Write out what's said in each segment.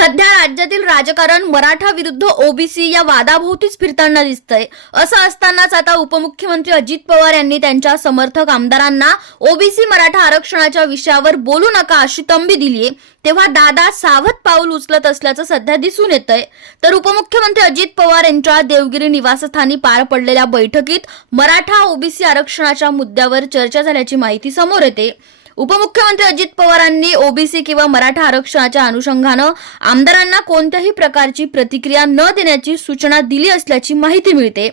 सध्या राज्यातील राजकारण मराठा विरुद्ध ओबीसी या वादाभोवतीच फिरताना दिसतंय. असं असतानाच आता उपमुख्यमंत्री अजित पवार यांनी त्यांच्या समर्थक आमदारांना ओबीसी मराठा आरक्षणाच्या विषयावर बोलू नका अशी तंबी दिलीये. तेव्हा दादा सावध पाऊल उचलत असल्याचं सध्या दिसून येतंय. तर उपमुख्यमंत्री अजित पवार यांच्या देवगिरी निवासस्थानी पार पडलेल्या बैठकीत मराठा ओबीसी आरक्षणाच्या मुद्द्यावर चर्चा झाल्याची माहिती समोर येते. उपमुख्यमंत्री अजित पवारांनी ओबीसी किंवा मराठा आरक्षणाच्या अनुषंगानं आमदारांना कोणत्याही प्रकारची प्रतिक्रिया न देण्याची सूचना दिली असल्याची माहिती मिळते.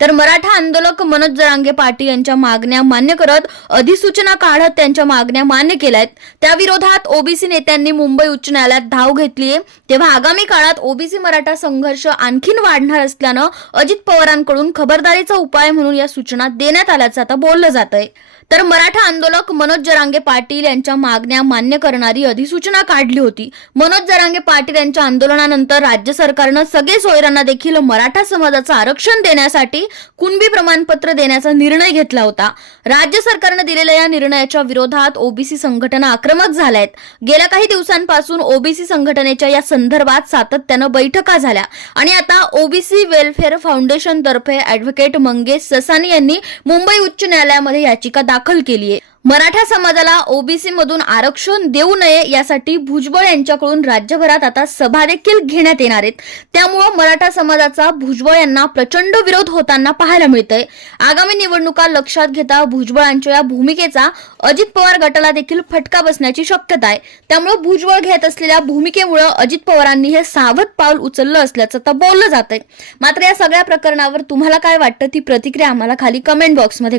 तर मराठा आंदोलक मनोज जरांगे पाटील यांच्या मागण्या मान्य करत अधिसूचना काढत त्यांच्या मागण्या मान्य केल्या आहेत त्याविरोधात ओबीसी नेत्यांनी मुंबई उच्च न्यायालयात धाव घेतली आहे तेव्हा आगामी काळात ओबीसी मराठा संघर्ष आणखीन वाढणार असल्यानं अजित पवारांकडून खबरदारीचा उपाय म्हणून या सूचना देण्यात आल्याचं आता बोललं जात आहे तर मराठा आंदोलक मनोज जरांगे पाटील यांच्या मागण्या मान्य करणारी अधिसूचना काढली होती. मनोज जरांगे पाटील यांच्या आंदोलनानंतर राज्य सरकारनं सगळे सोयरांना देखील मराठा समाजाचं आरक्षण देण्यासाठी कुणबी प्रमाणपत्र देण्याचा निर्णय घेतला होता. राज्य सरकारनं दिलेल्या या निर्णयाच्या विरोधात ओबीसी संघटना आक्रमक झाल्या आहेत गेल्या काही दिवसांपासून ओबीसी संघटनेच्या या संदर्भात सातत्यानं बैठका झाल्या. आणि आता ओबीसी वेलफेअर फाउंडेशन तर्फे अॅडव्होकेट मंगेश ससानी यांनी मुंबई उच्च न्यायालयामध्ये याचिका दाखल केली आहे मराठा समाजाला ओबीसी मधून आरक्षण देऊ नये यासाठी भुजबळ यांच्याकडून राज्यभरात आता सभा देखील घेण्यात येणार आहेत. त्यामुळं मराठा समाजाचा भुजबळ यांना प्रचंड विरोध होताना पाहायला मिळतंय. आगामी निवडणुका लक्षात घेता भुजबळांच्या या भूमिकेचा अजित पवार गटाला देखील फटका बसण्याची शक्यता आहे. त्यामुळं भुजबळ घेत असलेल्या भूमिकेमुळे अजित पवारांनी हे सावध पाऊल उचललं असल्याचं तर बोललं जातंय. मात्र या सगळ्या प्रकरणावर तुम्हाला काय वाटतं? ती प्रतिक्रिया आम्हाला खाली कमेंट बॉक्समध्ये